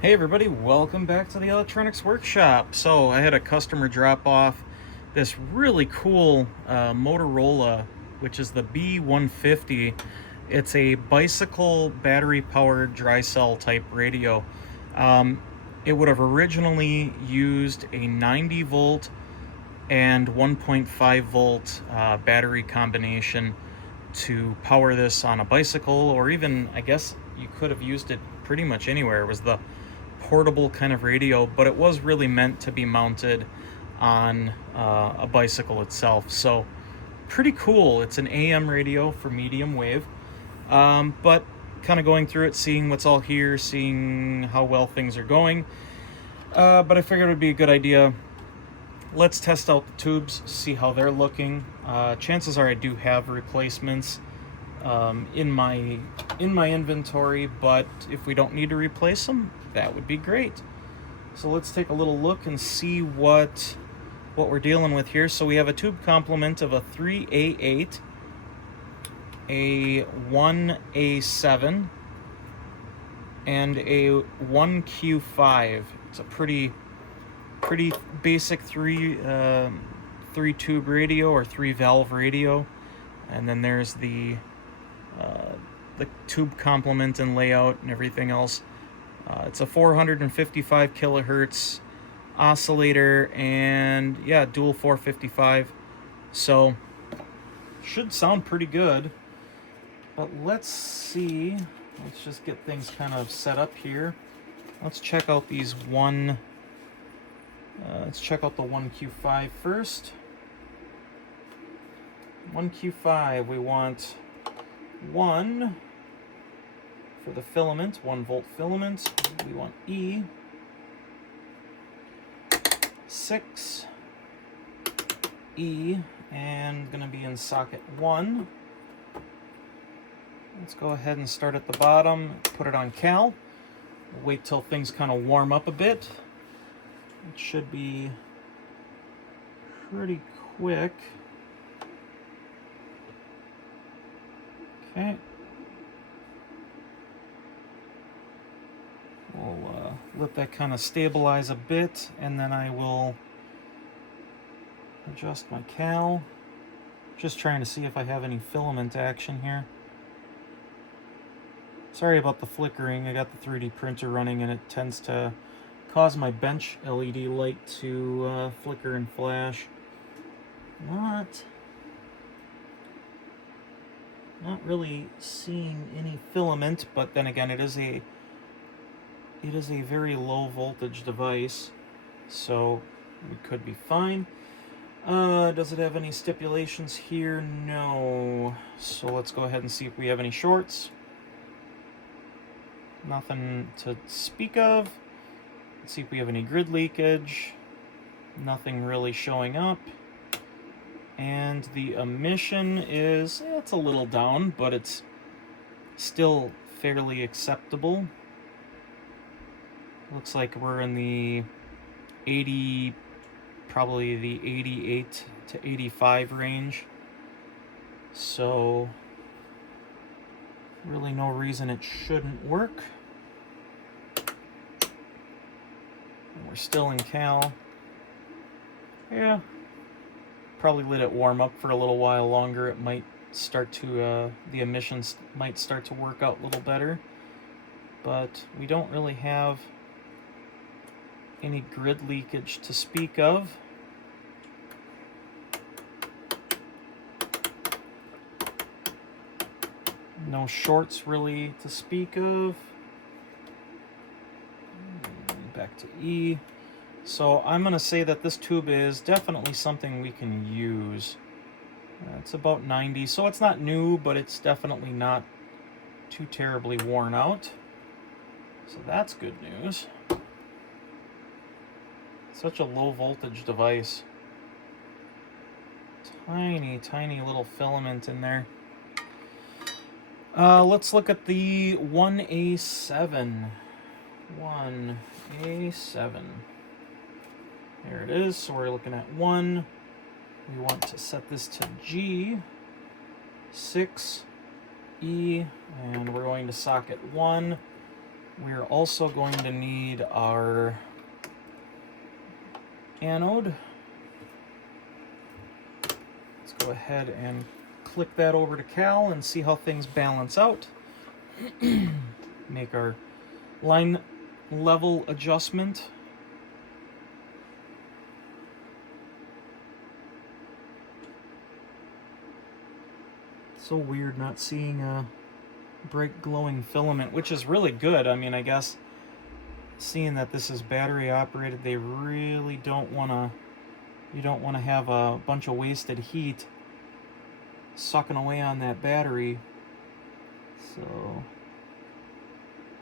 Hey everybody, welcome back to the Electronics Workshop. So I had a customer drop off this really cool Motorola, which is the B-150. It's a bicycle battery powered dry cell type radio. Um, it would have originally used a 90 volt and 1.5 volt battery combination to power this on a bicycle, or even, I guess, you could have used it pretty much anywhere. It was the portable kind of radio, but it was really meant to be mounted on a bicycle itself. So pretty cool. It's an AM radio for medium wave, but kind of going through it, seeing what's all here, seeing how well things are going. But I figured it would be a good idea. Let's test out the tubes, see how they're looking. Chances are I do have replacements in my inventory, but if we don't need to replace them, that would be great. So let's take a little look and see what we're dealing with here. So we have a tube complement of a 3A8, a 1A7, and a 1Q5. It's a pretty basic three tube radio or 3-valve radio. And then there's the tube complement and layout and everything else. It's a 455 kilohertz oscillator, and yeah, dual 455. So should sound pretty good. But let's see. Let's just get things kind of set up here. Let's check out these let's check out the 1Q5 first. 1Q5, we want 1 for the filament, 1 volt filament. We want E, 6 E, and gonna be in socket 1. Let's go ahead and start at the bottom, put it on cal. Wait till things kind of warm up a bit. It should be pretty quick. Okay. We'll let that kind of stabilize a bit, and then I will adjust my cal. Just trying to see if I have any filament action here. Sorry about the flickering. I got the 3D printer running, and it tends to cause my bench LED light to flicker and flash. Not really seeing any filament, but then again, it is a very low voltage device, so we could be fine. Does it have any stipulations here? No. So let's go ahead and see if we have any shorts. Nothing to speak of. Let's see if we have any grid leakage. Nothing really showing up. And the emission is, it's a little down, but it's still fairly acceptable. Looks like we're in the 80, probably the 88 to 85 range. So really no reason it shouldn't work. And we're still in cal. Yeah. Probably let it warm up for a little while longer. It might start to, the emissions might start to work out a little better. But we don't really have any grid leakage to speak of. No shorts really to speak of. Back to E. So I'm going to say that this tube is definitely something we can use. It's about 90, so it's not new, but it's definitely not too terribly worn out. So that's good news. Such a low voltage device. Tiny little filament in there. Let's look at the 1A7. 1A7. There it is. So we're looking at 1. We want to set this to G, 6, E, and we're going to socket 1. We're also going to need our anode. Let's go ahead and click that over to Cal and see how things balance out. Make our line level adjustment. So weird not seeing a bright glowing filament, which is really good. I mean, I guess seeing that this is battery operated, they really don't want to, you don't want to have a bunch of wasted heat sucking away on that battery. So,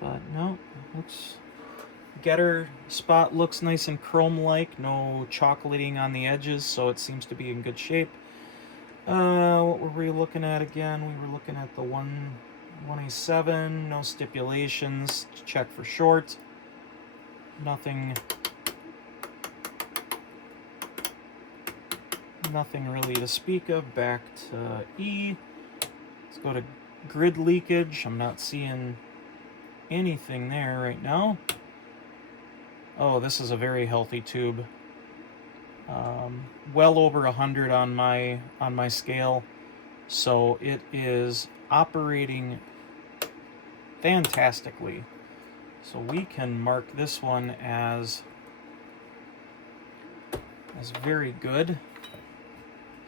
but no, looks, getter spot looks nice and chrome-like, no chocolating on the edges, so it seems to be in good shape. What were we looking at again? We were looking at the 1A7, no stipulations, check for short. Nothing really to speak of. Back to E. Let's go to grid leakage. I'm not seeing anything there right now. Oh, this is a very healthy tube. Well over 100 on my scale, so it is operating fantastically. So we can mark this one as very good.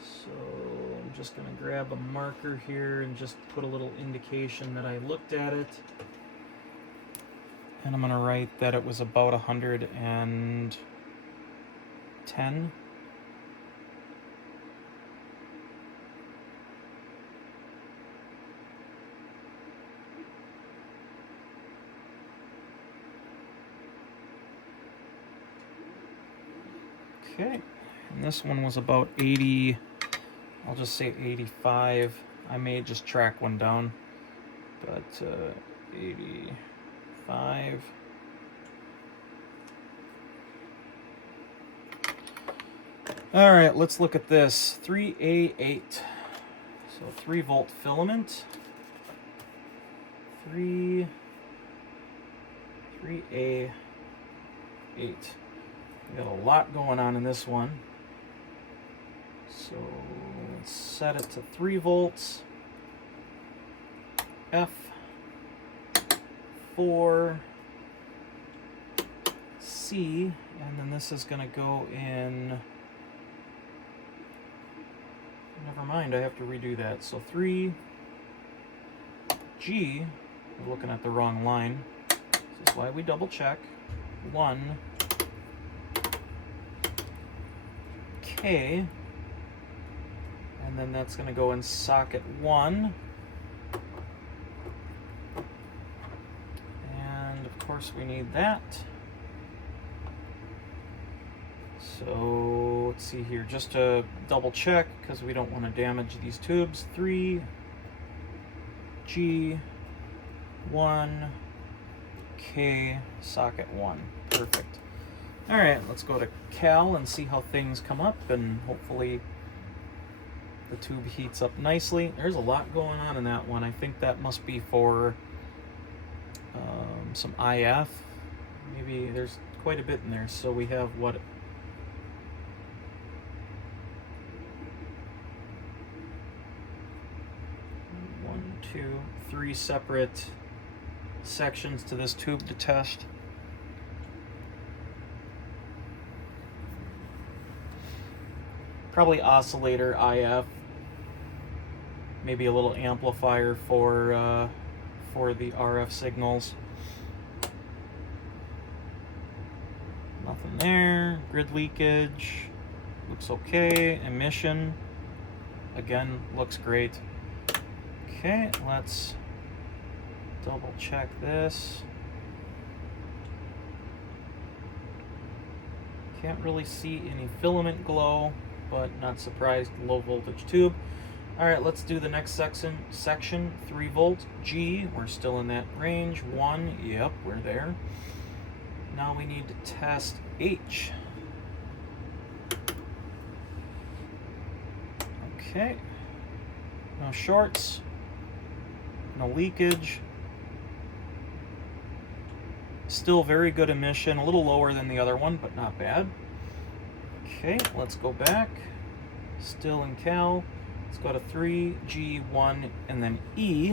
So I'm just going to grab a marker here and just put a little indication that I looked at it. And I'm going to write that it was about 110. Okay, and this one was about 80, I'll just say 85. I may just track one down, but 85. All right, let's look at this. 3A8. So 3-volt filament. 3A8. We got a lot going on in this one. So let's set it to 3 volts. F4 C, and then this is going to go in. Never mind, I have to redo that. So 3G. We're looking at the wrong line. This is why we double check. 1K. And then that's going to go in socket 1. And of course we need that. So let's see here, just to double check, because we don't want to damage these tubes. 3G1K socket 1. Perfect. All right, let's go to Cal and see how things come up, and hopefully the tube heats up nicely. There's a lot going on in that one. I think that must be for some IF. Maybe there's quite a bit in there. So we have what? 1, 2, 3 separate sections to this tube to test. Probably oscillator IF, maybe a little amplifier for the RF signals. Nothing there. Grid leakage looks okay. Emission, again, looks great. Okay, let's double check this. Can't really see any filament glow, but not surprised, low voltage tube. All right, let's do the next section, 3 volt G. We're still in that range. 1, yep, we're there. Now we need to test H. Okay, no shorts, no leakage. Still very good emission, a little lower than the other one, but not bad. Okay, let's go back. Still in cal. Let's go to 3, G, 1, and then E.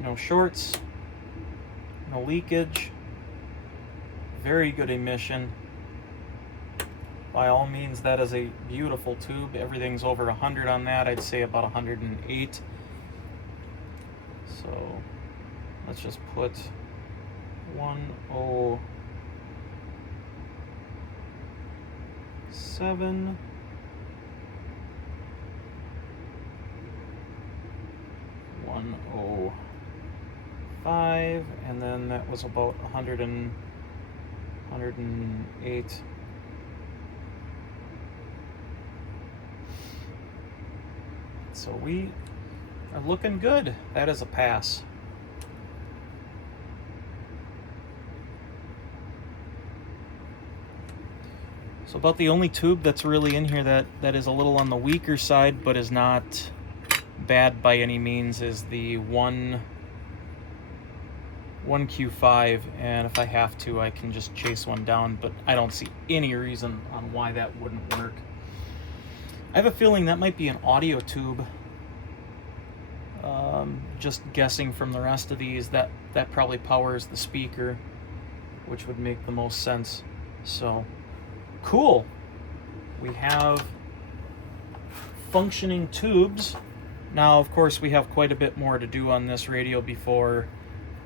No shorts, no leakage, very good emission. By all means, that is a beautiful tube. Everything's over 100 on that. I'd say about 108. So let's just put 107. 105, and then that was about 108. So we are looking good. That is a pass. So about the only tube that's really in here that is a little on the weaker side but is not bad by any means is the 1Q5, and if I have to, I can just chase one down, but I don't see any reason on why that wouldn't work. I have a feeling that might be an audio tube. Just guessing from the rest of these, that probably powers the speaker, which would make the most sense. So, cool. We have functioning tubes. Now, of course, we have quite a bit more to do on this radio before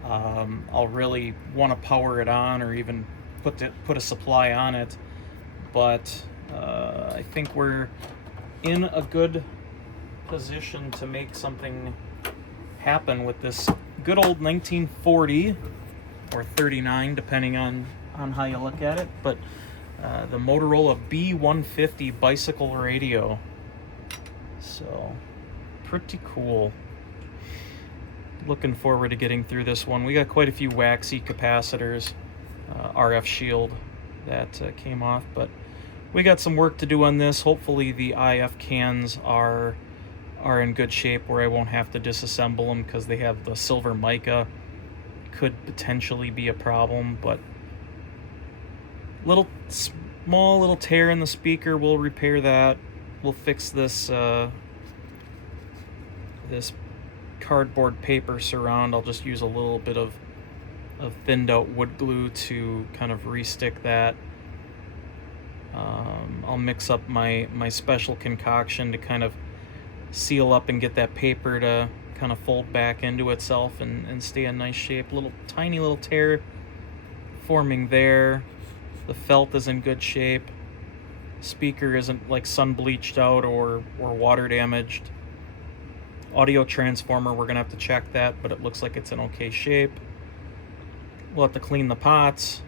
I'll really want to power it on or even put a supply on it. But I think we're in a good position to make something happen with this good old 1940 or 39, depending on how you look at it. But the Motorola B-150 bicycle radio. So pretty cool. Looking forward to getting through this one. We got quite a few waxy capacitors, RF shield that came off, but we got some work to do on this. Hopefully the IF cans are in good shape where I won't have to disassemble them because they have the silver mica. Could potentially be a problem, but small little tear in the speaker, we'll repair that. We'll fix this this cardboard paper surround. I'll just use a little bit of thinned out wood glue to kind of re-stick that. I'll mix up my special concoction to kind of seal up and get that paper to kind of fold back into itself and stay in nice shape. Tiny little tear forming there. The felt is in good shape. Speaker isn't like sun bleached out or water damaged. Audio transformer, we're gonna have to check that, but it looks like it's in okay shape. We'll have to clean the pots.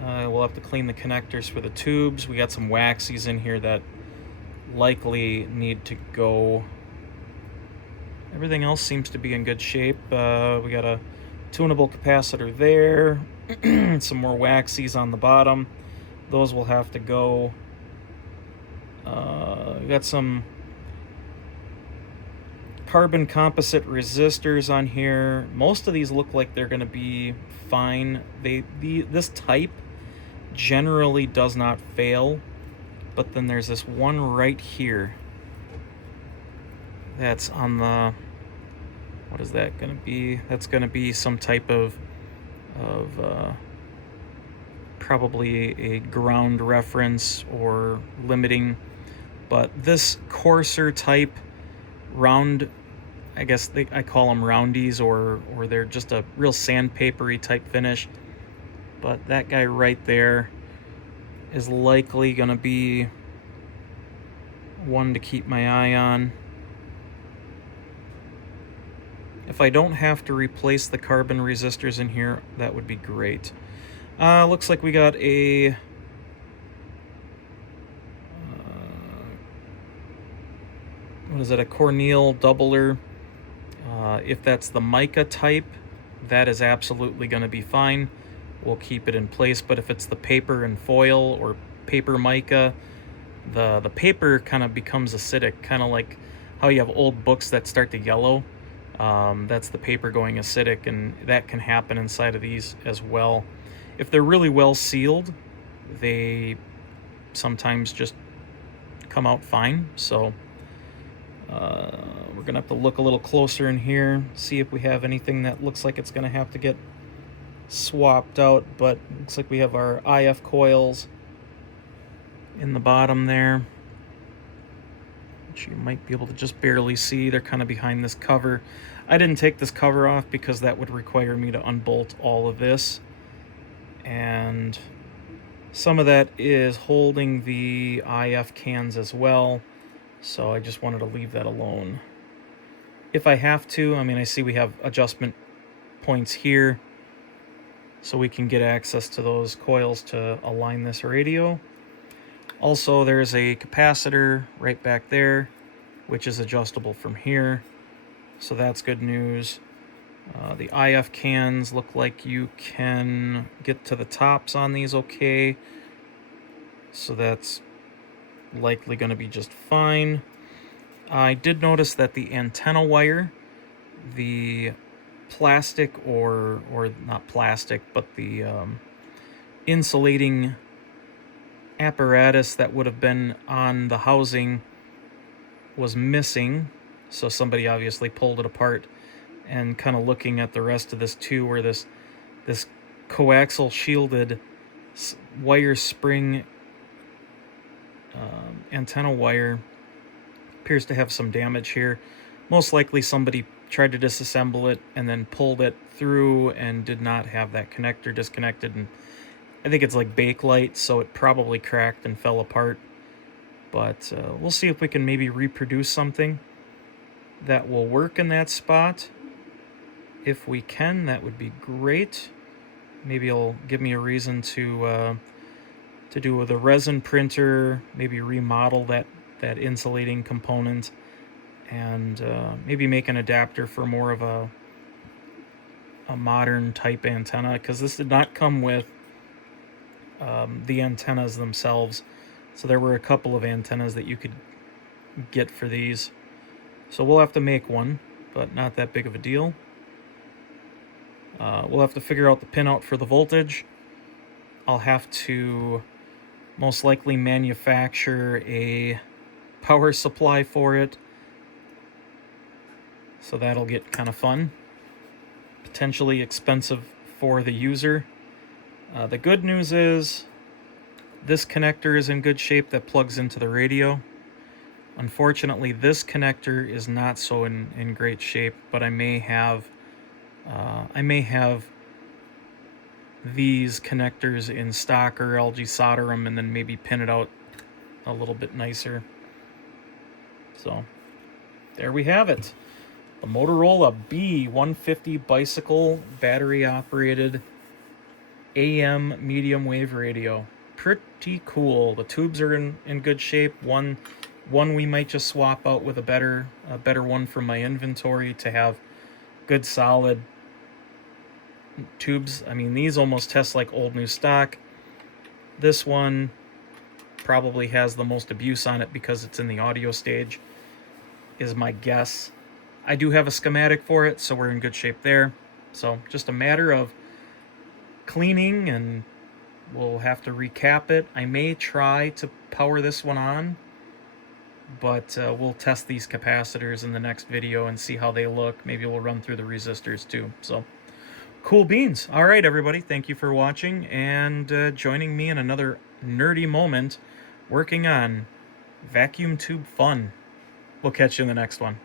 We'll have to clean the connectors for the tubes. We got some waxies in here that likely need to go. Everything else seems to be in good shape. We got a tunable capacitor there. Some more waxies on the bottom. Those will have to go. We got some carbon composite resistors on here. Most of these look like they're going to be fine. This type generally does not fail, but then there's this one right here that's on the, what is that going to be? That's going to be some type of probably a ground reference or limiting, but this coarser type round, I guess I call them roundies, or they're just a real sandpapery type finish. But that guy right there is likely going to be one to keep my eye on. If I don't have to replace the carbon resistors in here, that would be great. Looks like we got a what is it, a Cornell doubler. If that's the mica type, that is absolutely going to be fine. We'll keep it in place. But if it's the paper and foil or paper mica, the paper kind of becomes acidic, kind of like how you have old books that start to yellow. That's the paper going acidic, and that can happen inside of these as well. If they're really well sealed, they sometimes just come out fine. So we're gonna have to look a little closer in here, see if we have anything that looks like it's gonna have to get swapped out. But looks like we have our IF coils in the bottom there, which you might be able to just barely see. They're kind of behind this cover. I didn't take this cover off because that would require me to unbolt all of this, and some of that is holding the IF cans as well, so I just wanted to leave that alone. If I have to, I mean, I see we have adjustment points here, so we can get access to those coils to align this radio. Also, there's a capacitor right back there, which is adjustable from here, so that's good news. The IF cans look like you can get to the tops on these okay, so that's likely going to be just fine. I did notice that the antenna wire, the plastic or not plastic, but the insulating apparatus that would have been on the housing was missing, so somebody obviously pulled it apart. And kind of looking at the rest of this too, where this coaxial shielded wire spring antenna wire appears to have some damage here. Most likely somebody tried to disassemble it and then pulled it through and did not have that connector disconnected, and I think it's like bakelite, so it probably cracked and fell apart. But we'll see if we can maybe reproduce something that will work in that spot. If we can, that would be great. Maybe it'll give me a reason to do with a resin printer, maybe remodel that insulating component, and maybe make an adapter for more of a modern type antenna, because this did not come with the antennas themselves. So there were a couple of antennas that you could get for these. So we'll have to make one, but not that big of a deal. We'll have to figure out the pinout for the voltage. I'll have to most likely manufacture a power supply for it, so that'll get kind of fun. Potentially expensive for the user. The good news is this connector is in good shape that plugs into the radio. Unfortunately, this connector is not so in great shape, but I may have these connectors in stock, or LG solder them and then maybe pin it out a little bit nicer. So there we have it. The Motorola B-150 bicycle battery operated AM medium wave radio. Pretty cool. The tubes are in good shape. One we might just swap out with a better one from my inventory to have good solid tubes. I mean, these almost test like old new stock. This one probably has the most abuse on it because it's in the audio stage, is my guess. I do have a schematic for it, so we're in good shape there. So just a matter of cleaning, and we'll have to recap it. I may try to power this one on, but we'll test these capacitors in the next video and see how they look. Maybe we'll run through the resistors too. So cool beans. All right, everybody, thank you for watching and joining me in another nerdy moment working on vacuum tube fun. We'll catch you in the next one.